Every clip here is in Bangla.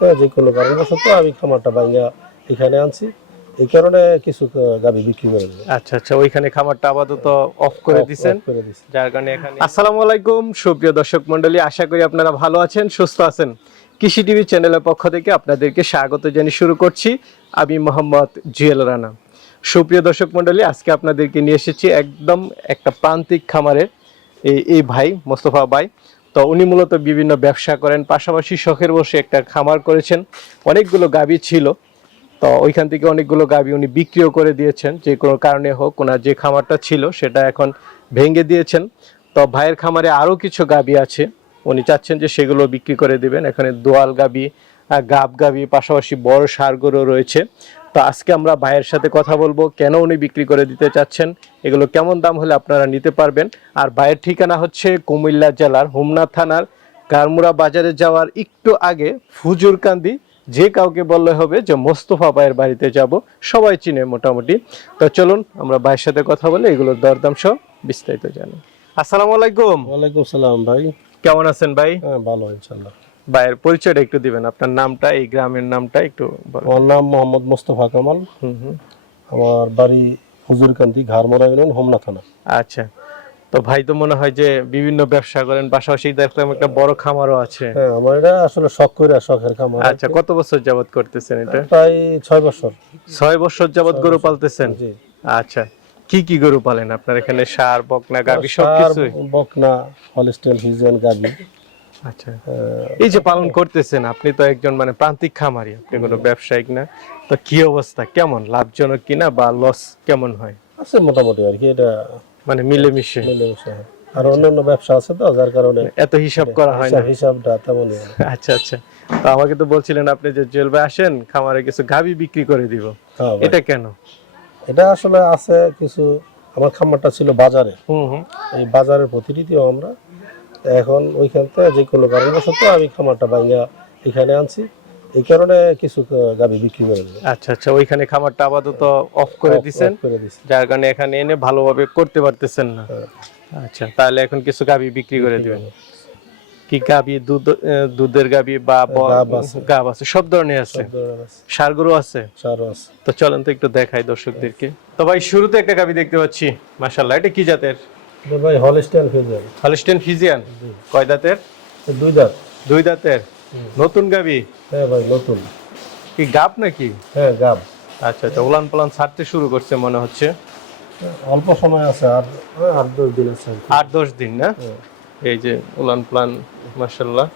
যে কোনো কারণবশত আমি খামারটা ভাঙ্গা এখানে আনছি। এই কারণে কিছু গাবি বিক্রি করে দেবো আচ্ছা আচ্ছা ওইখানে খামারটা আপাতত অফ করে দিছেন। করে যার কারণে এখানে আসসালামু আলাইকুম সুপ্রিয় দর্শক মণ্ডলী আশা করি আপনারা ভালো আছেন সুস্থ আছেন। কৃষি টিভি চ্যানেলের পক্ষ থেকে আপনাদেরকে স্বাগত জানিয়ে শুরু করছি। আমি মোহাম্মদ জুয়েল রানা। সুপ্রিয় দর্শক মণ্ডলী আজকে আপনাদেরকে নিয়ে এসেছি একদম একটা প্রান্তিক খামারের এই এই ভাই মোস্তফা ভাই। তো উনি মূলত বিভিন্ন ব্যবসা করেন, পাশাপাশি শখের বসে একটা খামার করেছেন। অনেকগুলো গাবি ছিল, তো ওইখান থেকে অনেকগুলো গাবি উনি বিক্রিও করে দিয়েছেন, যে কোনো কারণে হোক ওনার যে খামারটা ছিল সেটা এখন ভেঙে দিয়েছেন। তো ভাইয়ের খামারে আরও কিছু গাবি আছে, উনি চাচ্ছেন যে সেগুলো বিক্রি করে দিবেন। এখানে দোয়াল গাবি গাব গাবি, পাশাপাশি বড় সারগরও রয়েছে। তো আজকে আমরা ভাইয়ের সাথে কথা বলব কেন উনি বিক্রি করে দিতে চাচ্ছেন এগুলো কেমন দাম হলে আপনারা নিতে পারবেন। আর ভাইয়ের ঠিকানা হচ্ছে কুমিল্লা জেলার হোমনা থানার গারমুরা বাজারে যাওয়ার একটু আগে ফুজুরকান্দি। যে কাউকে বললে হবে যে মোস্তফা ভাইয়ের বাড়িতে যাব সবাই চিনে মোটামুটি। তো চলুন আমরা ভাইয়ের সাথে কথা বলে এগুলোর দরদাম সহ বিস্তারিত জানি। আসসালামু আলাইকুম। ওয়ালাইকুম সালাম ভাই। কেমন আছেন ভাই? হ্যাঁ ভালো ইনশাল্লাহ ভাইয়ের পরিচয়টা একটু দিবেন আপনার নামটা এই গ্রামের নামটা একটু আমার নাম মোহাম্মদ মোস্তফা কামাল। আমার বাড়ি হুজুরকান্দি ঘাড়মোড়া ইউনিয়ন হোমনা থানা। আচ্ছা। তো ভাই তো মনে হয় যে বিভিন্ন ব্যবসা করেন পাশাপাশি দেখলাম একটা বড় খামারও আছে। হ্যাঁ আমার এটা আসলে শখ করে শখের খামার আচ্ছা কত বছর যাবত করতেছেন এটা? প্রায় ছয় বছর। ছয় বছর যাবত গরু পালতেছেন? জি। আচ্ছা কি কি গরু পালেন আপনার এখানে? সার বকনা গাবি ষাঁড়, সবকিছুই? বকনা হলিস্টেল ফিজিয়ান গাবি আচ্ছা। এই যে পালন করতেছেন আপনি তো একজন মানে প্রান্তিক খামারি আপনি কোনো ব্যবসায়িক না। তো কি অবস্থা? কেমন? লাভজনক কিনা বা লস কেমন হয়? আছে মোটামুটি আর কি এটা মানে মিলেমিশে। মিলেমিশে। আর অন্যান্য ব্যবসা আছে তো যার কারণে এত হিসাব করা হয় না। হিসাবটা তেমনই আচ্ছা আচ্ছা। তো আমাকে তো বলছিলেন আপনি যে ভাই আসেন খামারে কিছু গাবি বিক্রি করে দিব। হ্যাঁ এটা কেন? এটা আসলে আছে কিছু আমার খামারটা ছিল বাজারে হুম হুম। এই বাজারের প্রতিনিধিও আমরা। তো এখন ওইখান থেকে যে কোনো কারণবশত আমি খামারটা ভাঙ্গা এখানে আনছি। এই কারণে কিছু গাবি বিক্রি করে দেবো আচ্ছা আচ্ছা ওইখানে খামারটা আপাতত অফ করে দিছেন যার কারণে এখানে এনে ভালোভাবে করতে পারতেছেন না। হ্যাঁ। আচ্ছা তাহলে এখন কিছু গাবি বিক্রি করে দিবেন। কি গাবি দুধ দুধের গাবি বা গাব আছে। সব ধরনের আছে? সব ধরনের আছে। তো চলেন তো একটু দেখাই দর্শকদেরকে। তো ভাই শুরুতে একটা গাবি দেখতে পাচ্ছি মাশাল্লাহ এটা কি জাতের? ভাই হলিস্টাইন ফিজিয়ান। ফিজিয়ান? কয় দাঁতের? দুই দাঁত। দুই দাঁতের? নতুন গাবি? হ্যাঁ ভাই নতুন। কি গাব নাকি? হ্যাঁ গাব। আচ্ছা আচ্ছা উলান পালান ছাড়তে শুরু করছে মনে হচ্ছে। অল্প সময় আছে আর আট দশ দিন আছে আট দশ দিন না? হ্যাঁ। এই যে উলান প্লান মাসাল্লাহ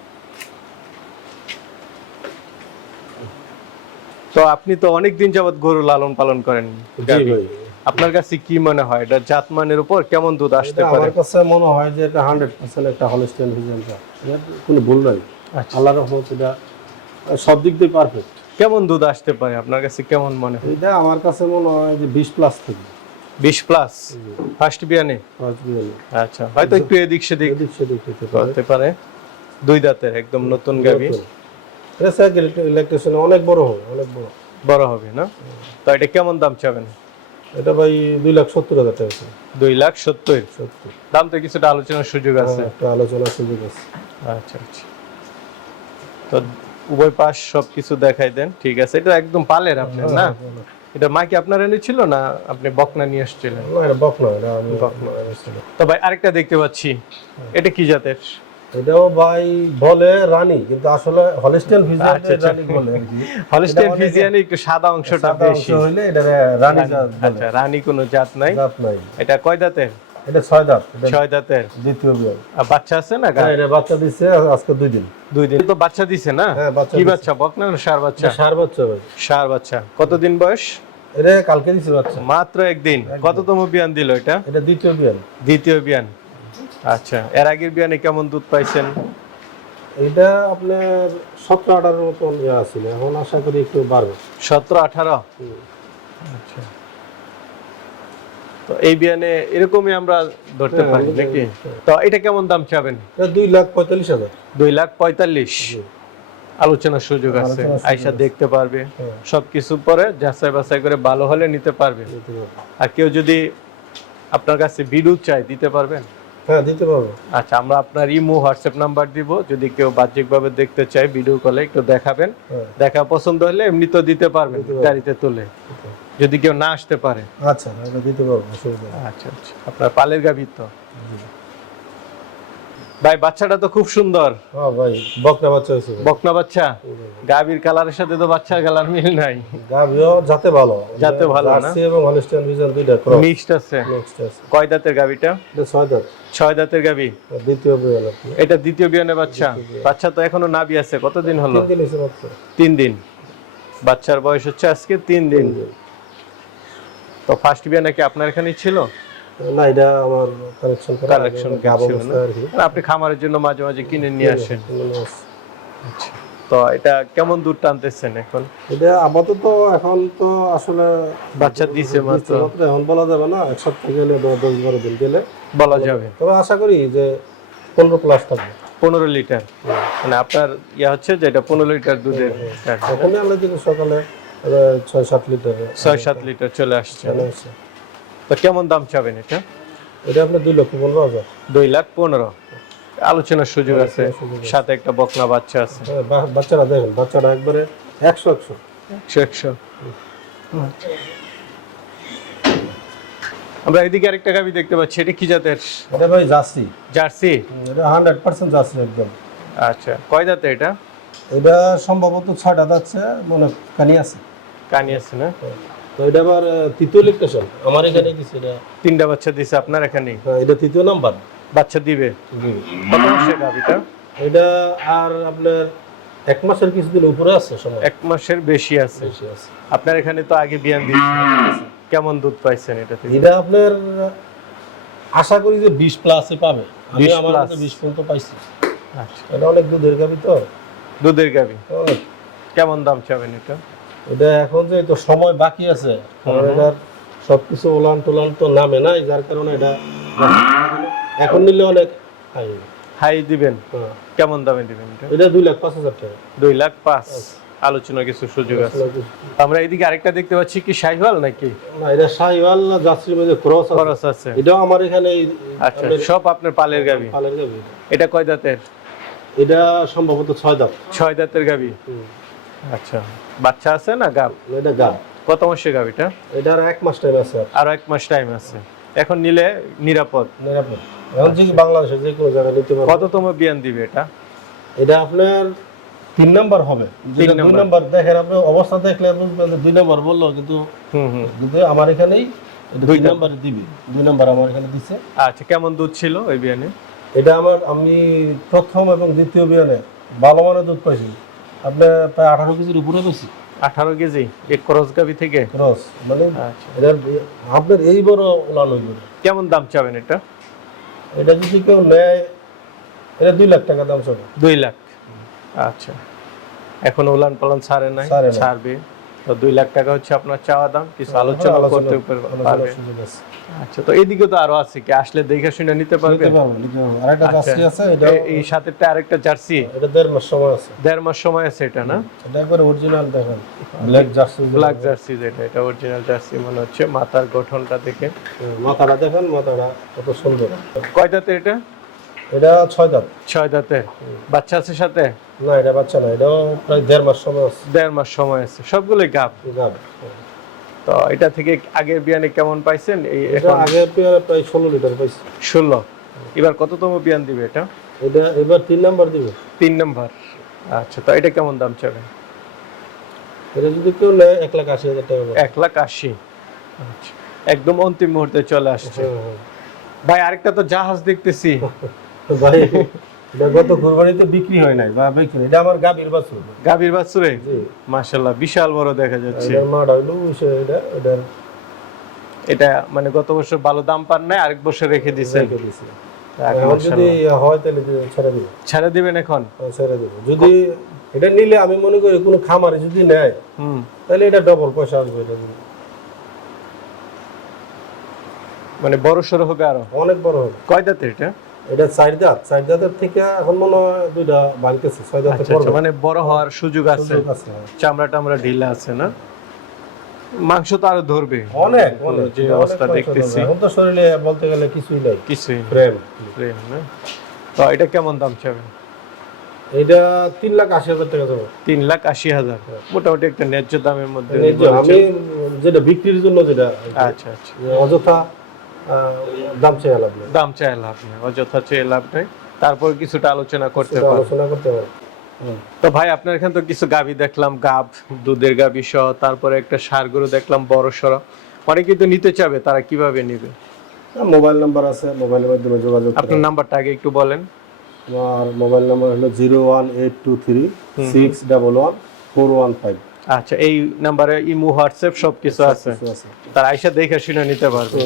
তো আপনি তো অনেক দিন যাবত গরু লালন পালন করেন আপনার কাছে কি মনে হয়? এটা জাতমানের উপর কেমন দুধ আসতে পারে? আমার কাছে মনে হয় যে এটা হান্ড্রেড পার্সেন্ট একটা হলিস্টাইন ফিজিয়ান গাব কোনো ভুল নাই। আচ্ছা। আল্লাহ রহমত এটা সব দিক দিয়ে পারফেক্ট কেমন দুধ আসতে পারে? আপনার কাছে কেমন মনে হয়? এটা আমার কাছে মনে হয় যে বিশ প্লাস থেকে। বিশ প্লাস ফার্স্ট বিয়ানে পাঁচ বিয়াল্লিশ আচ্ছা। হয়তো একটু এদিক সেদিক এদিক সেদিক হতে পারে। করতে পারে। দুই দাঁতের একদম নতুন সাইকেল ইলেকট্রিশিয়ান অনেক বড় হবে অনেক বড়। বড় হবে না? তো এটা কেমন দাম চাবেন? এটা ভাই দুই লাখ সত্তর হাজার টাকা আছে দুই লাখ সত্তর? সত্তর। দাম তো কিছুটা আলোচনার সুযোগ আছে। হ্যাঁ, একটা আলোচনার সুযোগ আছে। আচ্ছা আচ্ছা। তো উভয় পাশ সবকিছু দেখাই দেন ঠিক আছে? এটা একদম পালের আপনার না? এটা মা কি আপনার এনেছিল না আপনি বকনা নিয়ে আসছিলেন? না এটা বক এটা আমি তো ভাই আরেকটা দেখতে পাচ্ছি। এটা কি জাতের? এটাও ভাই বলে রানী কিন্তু আসলে হলিস্টাইন ফিজিয়ান আচ্ছা, আচ্ছা। রানী বলে। হলস্টেন ফিজিয়ানে একটু সাদা অংশটা বেশি। হইলে এটা রানী জাত আচ্ছা রানী কোনো জাত নাই। জাত নাই। এটা কয় দাঁতের? এটা ছয় দাঁত। ছয় দাঁতের। দ্বিতীয় আর বাচ্চা আছে না? হ্যাঁ এটা বাচ্চা দিচ্ছে আজকে দুই দিন। দুই দিন। তো বাচ্চা দিছে না? হ্যাঁ কি বাচ্চা বকনা না সার বাচ্চা? সার বাচ্চা ভাই। সার বাচ্চা। কতদিন বয়স? এটা কালকে দিচ্ছে বাচ্চা। মাত্র একদিন। কততম বিয়ান দিল এটা? এটা দ্বিতীয় বিয়ার দ্বিতীয় বিয়ান। আচ্ছা এর আগের বিয়ানে কেমন দুধ পাইছেন? এটা আপনার সতেরো আঠারোর মতন ইয়ে এখন আশা করি একটু বাড়বে। সতেরো আঠারো? আচ্ছা। তো এই বিয়ানে এরকমই আমরা ধরতে হ্যাঁ, পারি নাকি? তো এটা কেমন দাম চাবেন? দুই লাখ পঁয়তাল্লিশ হাজার। দুই লাখ পঁয়তাল্লিশ। আলোচনার সুযোগ আছে আইসা দেখতে পারবে। হ্যাঁ। সবকিছু পরে যাচাই বাছাই করে ভালো হলে নিতে পারবে। নিতে পারবে। আর কেউ যদি আপনার কাছে বিদ্যুৎ চাই দিতে পারবেন? হ্যাঁ দিতে পারব। আচ্ছা আমরা আপনার ইমো হোয়াটসঅ্যাপ নাম্বার দিব। যদি কেউ বাহ্যিকভাবে দেখতে চায় ভিডিও কলে একটু দেখাবেন। হ্যাঁ। দেখা পছন্দ হলে এমনি তো দিতে পারবেন গাড়িতে তুলে। যদি কেউ না আসতে পারে। আচ্ছা দিতে পারব আচ্ছা আচ্ছা। আপনার পালের গাভীর তো। ভাই বাচ্চাটা তো খুব সুন্দর। হ্যাঁ ভাই বকনা বাচ্চা বকনা বাচ্চা? গাভীর কালারের সাথে তো বাচ্চার কালার মিল নাই। গাভিও ভালো। জাতে ভালো না? জার্সি এবং হলিস্টিয়ান ভিজন দুইটা ক্রস মিক্সড আছে। কয় দাঁতের গাভীটা? এটা ছয় দাঁত। ছয় দাঁতের গাভী। দ্বিতীয় বিয়ান কি। এটা দ্বিতীয় বিয়ানের বাচ্চা? বাচ্চা তো এখনও নাভি আছে কতদিন হলো? তিন দিন তিন দিন। বাচ্চার বয়স হচ্ছে আজকে তিন দিন। তো ফার্স্ট বিয়া নাকি আপনার এখানেই ছিল? না এটা আমার কালেকশন করা Collection গাব ছিল না? অবস্থায় আর কি। আর আপনি খামারের জন্য মাঝে মাঝে কিনে নিয়ে আসেন। আচ্ছা। তো এটা কেমন দূর টানতেছেন এখন? এটা আপাতত এখন তো আসলে বাচ্চা দিছে মাত্র। এখন বলা যাবে না এক সপ্তাহ গেলে দশ বারো দিন গেলে। বলা যাবে। তবে আশা করি যে পনেরো প্লাস থাকবে। পনেরো লিটার। মানে আপনার ইয়া হচ্ছে যে এটা পনেরো লিটার দুধের। ওখানে আমরা যদি সকালে ছয় সাত লিটার ছয় সাত লিটার চলে আসছে। তো কেমন দাম চাবেন এটা? এটা আপনার দুই লক্ষ পনেরো হাজার। দুই লাখ পনেরো। আলোচনার সুযোগ আছে। সাথে একটা বকনা বাচ্চা আছে। হ্যাঁ, বাচ্চারা দেখেন বাচ্চারা একবারে একশো একশো। একশো একশো। আমরা এদিকে আরেকটা গাবি দেখতে পাচ্ছি। এটা কি জাতের? এটা ভাই জার্সি। জার্সি? এটা হান্ড্রেড পার্সেন্ট জার্সি একদম। আচ্ছা কয় দাঁতে এটা? এটা সম্ভবত ছয়টা যাচ্ছে মনে হয় কানি আছে। কানি আছে না? তো এটা আবার তৃতীয় লোকেশন আমার এখানে দিছে এটা। তিনটা বাচ্চা দিছে আপনার এখানে হ্যাঁ, এটা তৃতীয় নাম্বার বাচ্চা দিবে? কত মাসের গাবিটা এটা আর আপনার এক মাসের কিছুদিন উপরে আছে সময়। এক মাসের বেশি আছে। বেশি আছে। আপনার এখানে তো আগে বিয়ান দিচ্ছে কেমন দুধ পাইছেন এটা থেকে? এটা আপনার আশা করি যে বিশ প্লাসে পাবে। আমি আমার। কাছে বিশ পর্যন্ত পাইছি। আচ্ছা। এটা অনেক দুধের গাবি তো। দুধের গাবি অনেক। কেমন দাম চাবেন এটা? এটা এখন যে তো সময় বাকি আছে কারণ এটার সবকিছু ওলান টোলান তো নামে নাই যার কারণে এটা এখন নিলে অনেক হাই। হাই দিবেন? হ্যাঁ। কেমন দামে দিবেন এটা? দুই লাখ পাঁচ হাজার টাকা। দুই লাখ পাঁচ। আলোচনা কিছু সুযোগ আছে। আমরা এদিকে আরেকটা দেখতে পাচ্ছি কি শাহিওয়াল নাকি? না এটা শাহিওয়াল না মধ্যে ক্রস খরচ আছে। এটাও আমার এখানে আচ্ছা সব আপনার পালের গাবি? পালের গাবি। এটা কয় দাঁতের? এটা সম্ভবত ছয় দাঁত। ছয় দাঁতের গাবি? আচ্ছা। বাচ্চা আছে না গাব? এটা গাব। কত মাসের গাবিটা এটার এক মাস টাইম আছে আর। এক মাস টাইম আছে। এখন নিলে নিরাপদ। নিরাপদ। এখন যদি বাংলাদেশে যে কোনো জায়গায় নিতে পারব। কততম বিয়ান দিবে এটা? এটা আপনার তিন নাম্বার হবে। দুই নাম্বার। দেখেন আপনি অবস্থা দেখলে দুই নাম্বার বলল কিন্তু হুম হুম। কিন্তু আমার এখানেই দুই নাম্বার। দিবি। দুই নাম্বার আমার এখানে দিছে। আচ্ছা কেমন দুধ ছিল ওই বিয়ানে এটা আমার আমি প্রথম এবং দ্বিতীয় বিয়ানে ভালো মানের দুধ পাইছি। আপনি প্রায় আঠারো কেজির উপরে বেশি। আঠারো কেজি এক ক্রস গাবি থেকে? ক্রস মানে আচ্ছা। আপনার এই বড় ওলান হইব। কেমন দাম চাবেন এটা? এটা যদি কেউ নেয় এটা দুই লাখ টাকা দাম চাবে দুই লাখ। আচ্ছা। এখন উলান পালান ছাড়ে নাই। ছাড়বে? তো দুই লাখ টাকা হচ্ছে আপনার চাওয়া দাম কিছু আলোচনা করতে। আচ্ছা তো এদিকে তো আরও আছে কি? আসলে দেখে শুনে নিতে পারবে নিতে পারব। আরেকটা জার্সি আছে এটা এই সাথে আরেকটা জার্সি। এটা দেড় মাস সময় আছে। দেড় মাস সময় আছে এটা না? এটা একবারে অরিজিনাল দেখেন। ব্ল্যাক জার্সি ব্ল্যাক জার্সি যেটা এটা অরিজিনাল জার্সি মনে হচ্ছে। মাথার গঠনটা দেখে। মাথাটা দেখেন মাথাটা কত সুন্দর। কয় দাঁতে এটা? এটা ছয় দাঁত। ছয় দাঁতে। বাচ্চা আছে সাথে? না এটা বাচ্চা না এটাও প্রায় দেড় মাস সময় আছে। দেড় মাস সময় আছে। সবগুলোই গাব? গাব। তো এটা থেকে আগের বিয়ানে কেমন পাইছেন? এই এখন আগে পেয়ারে প্রায় ষোলো লিটার পাইছি। ষোলো। এবার কততম বিয়ান দিবে এটা? এটা এবার তিন নাম্বার দিবে। তিন নম্বর। আচ্ছা তো এটা কেমন দাম চাবে এটা যদি কেউ নেয় এক লাখ আশি হাজার টাকা এক লাখ আশি। আচ্ছা একদম অন্তিম মুহূর্তে চলে আসছে। হ্যাঁ, হ্যাঁ। ভাই আরেকটা তো জাহাজ দেখতেছি। ভাই গত কুরবানিতে বিক্রি হয় নাই বা বিক্রি এটা আমার গাভীর বাছুর। গাভীর বাছুরে? জি। বিশাল বড় দেখা যাচ্ছে। এটার মাটা হইল সে- এটা এটা মানে গত বছর ভালো দাম পান নাই আরেক বছর রেখে দিছেন। রেখে দিছি। যাক, এখন যদি হয় তাহলে ছেড়ে দিব। ছেড়ে দিবেন এখন? ছেড়ে দিব। যদি এটা নিলে আমি মনে করি কোনো খামারে যদি নেয় হুম। তাহলে এটা ডবল পয়সা আসবে এটা। মানে বড় সড়ো হবে আরও? অনেক বড় হবে। কয় দাঁতে এটা? এটা চার দাঁত চার দাঁতের থেকে এখন মনে হয় দুইটা ভাঙতেছে ছয় আচ্ছা আচ্ছা মানে বড় হওয়ার সুযোগ আছে। হ্যাঁ। চামড়া টামড়া ঢিলা আছে না? মাংস তো আরও ধরবে। অনেক অনেক যে অবস্থা দেখতেছি। এখন তো শরীরে বলতে গেলে কিছুই নাই। কিছুই প্রেম। প্রেম না? তো এটা কেমন দাম চাবেন? এটা তিন লাখ আশি হাজার টাকা দেবো তিন লাখ আশি হাজার। মোটামুটি একটা ন্যায্য দামের মধ্যে আমি যেটা বিক্রির জন্য যেটা আচ্ছা আচ্ছা। অযথা দাম চেয়ে লাভ নেই দাম চাই লাভ নেই অযথা চেয়ে লাভ নেই তারপর কিছুটা আলোচনা করতে পারব। আলোচনা করতে পারো হুম। তো ভাই আপনার এখানে তো কিছু গাবি দেখলাম গাব দুধের গাবি সহ তারপরে একটা সার গরু দেখলাম বড় সড়ো। অনেকেই তো নিতে চাবে তারা কীভাবে নেবে? মোবাইল নাম্বার আছে মোবাইলের মাধ্যমে যোগাযোগ আপনার নাম্বারটা আগে একটু বলেন। আমার মোবাইল নাম্বার হলো zero one eight two three six double one four one five. আচ্ছা এই নাম্বারে ইমো হোয়াটসঅ্যাপ সব কিছু আছে। তার আইসা দেখে শুনে নিতে পারবে।